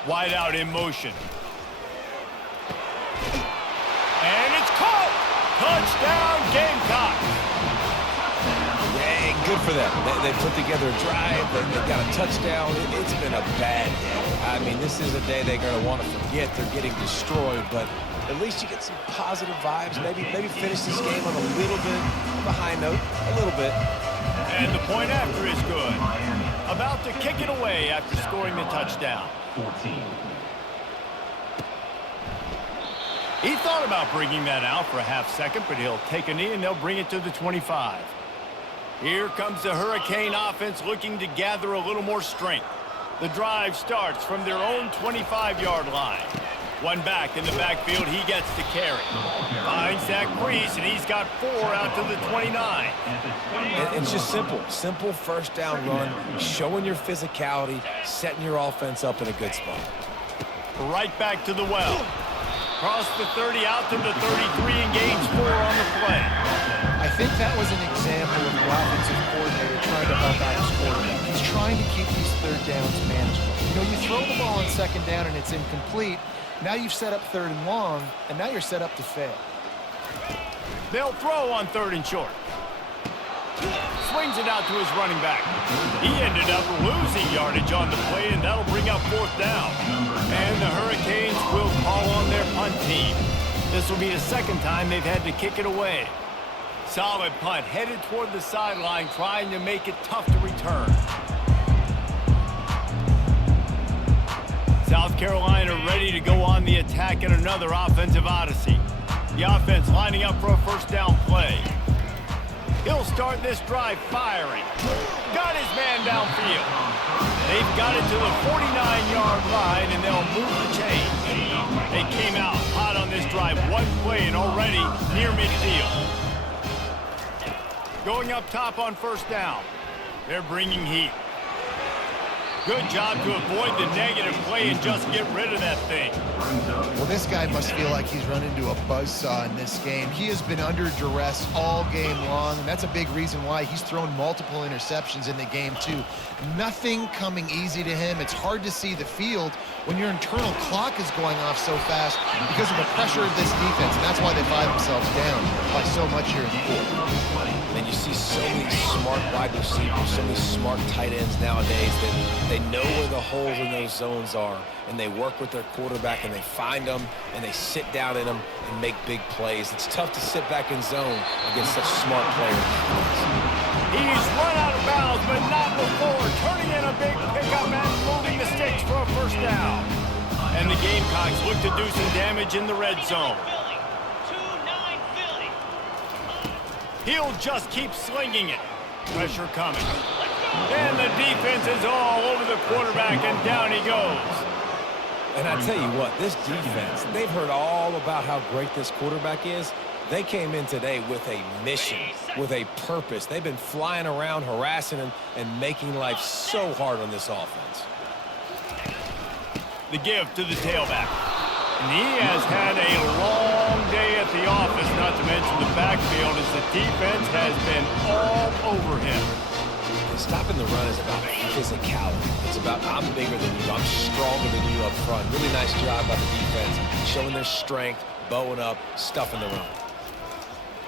Wide out in motion. And it's caught. Touchdown Gamecocks. Hey, good for them. They put together a drive. They got a touchdown. It's been a bad day. I mean, this is a day they're going to want to forget. They're getting destroyed, but at least you get some positive vibes. Maybe finish this game on a little bit of a high note. A little bit. And the point after is good. About to kick it away after scoring the touchdown. 14. He thought about bringing that out for a half second, but he'll take a knee and they'll bring it to the 25. Here comes the Hurricane offense looking to gather a little more strength. The drive starts from their own 25-yard line. One back in the backfield, he gets to carry. Finds that crease, and he's got 4 out to the 29. It's just simple. Simple first down run, showing your physicality, setting your offense up in a good spot. Right back to the well. Cross the 30 out to the 33 and gains 4 on the play. I think that was an example of the offensive coordinator trying to help out his quarterback. He's trying to keep these third downs manageable. You know, you throw the ball on second down and it's incomplete. Now you've set up 3rd and long, and now you're set up to fail. They'll throw on 3rd and short. Swings it out to his running back. He ended up losing yardage on the play, and that'll bring up 4th down. And the Hurricanes will call on their punt team. This will be the 2nd time they've had to kick it away. Solid punt, headed toward the sideline, trying to make it tough to return. South Carolina ready to go on the attack in another offensive odyssey. The offense lining up for a first down play. He'll start this drive firing. Got his man downfield. They've got it to the 49-yard line, and they'll move the chains. They came out hot on this drive. One play and already near midfield. Going up top on first down. They're bringing heat. Good job to avoid the negative play and just get rid of that thing. Well, this guy must feel like he's run into a buzzsaw in this game. He has been under duress all game long, and that's a big reason why he's thrown multiple interceptions in the game, too. Nothing coming easy to him. It's hard to see the field when your internal clock is going off so fast because of the pressure of this defense, and that's why they find themselves down by so much here in the fourth. And you see so many smart wide receivers, so many smart tight ends nowadays that they know where the holes in those zones are, and they work with their quarterback, and they find them, and they sit down in them and make big plays. It's tough to sit back in zone against such smart players. He's run out of bounds, but not before turning in a big pickup and moving the sticks for a first down. And the Gamecocks look to do some damage in the red zone. He'll just keep slinging it. Pressure coming. And the defense is all over the quarterback, and down he goes. And I tell you what, this defense, they've heard all about how great this quarterback is. They came in today with a mission, with a purpose. They've been flying around, harassing him, and making life so hard on this offense. The give to the tailback. And he has had a long day at the office, not to mention the backfield, as the defense has been all over him. Stopping the run is about physicality. It's about I'm bigger than you, I'm stronger than you up front. Really nice job by the defense, showing their strength, bowing up, stuffing the run.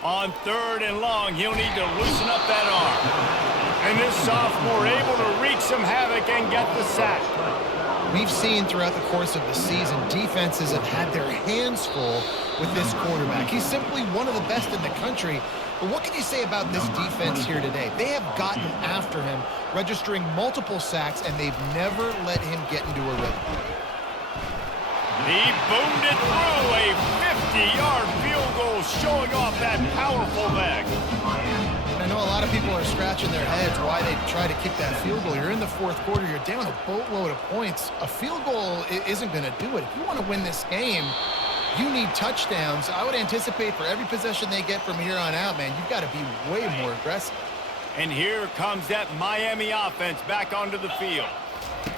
On 3rd and long, he'll need to loosen up that arm. And this sophomore able to wreak some havoc and get the sack. We've seen throughout the course of the season, defenses have had their hands full with this quarterback. He's simply one of the best in the country. But what can you say about this defense here today? They have gotten after him, registering multiple sacks, and they've never let him get into a rhythm. He boomed it through a 50-yard field goal, showing off that powerful leg. I know a lot of people are scratching their heads why they try to kick that field goal. You're in the fourth quarter. You're down a boatload of points. A field goal isn't going to do it. If you want to win this game, you need touchdowns. I would anticipate for every possession they get from here on out, man, you've got to be way more aggressive. And here comes that Miami offense back onto the field.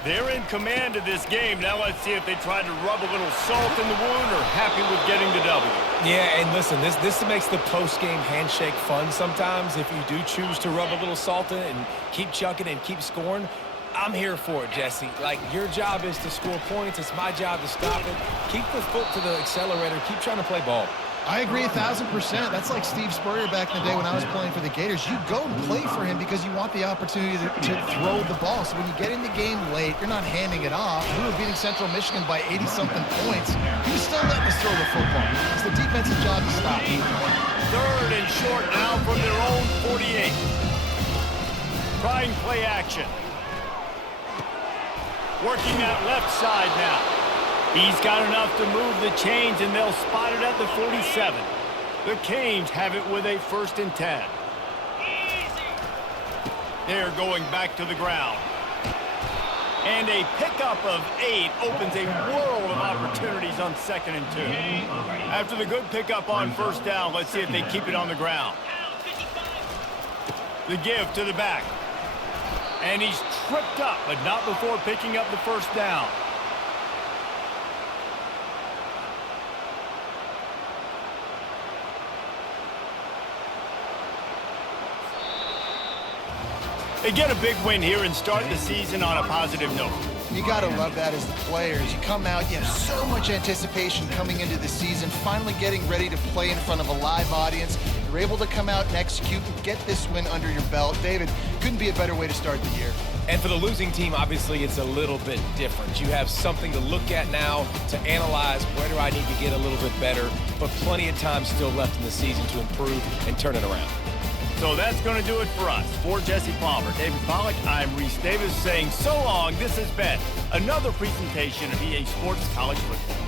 They're in command of this game. Now let's see if they try to rub a little salt in the wound or happy with getting the W. Yeah, and listen, this makes the post-game handshake fun sometimes. If you do choose to rub a little salt in it and keep chucking and keep scoring, I'm here for it, Jesse. Like, your job is to score points. It's my job to stop it. Keep the foot to the accelerator. Keep trying to play ball. I agree 1,000%. That's like Steve Spurrier back in the day when I was playing for the Gators. You go and play for him because you want the opportunity to throw the ball. So when you get in the game late, you're not handing it off. We were beating Central Michigan by 80-something points. He was still letting us throw the football. It's the defensive job to stop. 3rd and short now from their own 48. Trying play action. Working that left side now. He's got enough to move the chains, and they'll spot it at the 47. The Canes have it with a 1st and 10. They're going back to the ground. And a pickup of 8 opens a world of opportunities on 2nd and 2. After the good pickup on 1st down, let's see if they keep it on the ground. The give to the back. And he's tripped up, but not before picking up the 1st down. They get a big win here and start the season on a positive note. You got to love that as the players. You come out, you have so much anticipation coming into the season, finally getting ready to play in front of a live audience. You're able to come out and execute and get this win under your belt. David, couldn't be a better way to start the year. And for the losing team, obviously, it's a little bit different. You have something to look at now to analyze where do I need to get a little bit better, but plenty of time still left in the season to improve and turn it around. So that's going to do it for us. For Jesse Palmer, David Pollack, I'm Reese Davis saying so long. This has been another presentation of EA Sports College Football.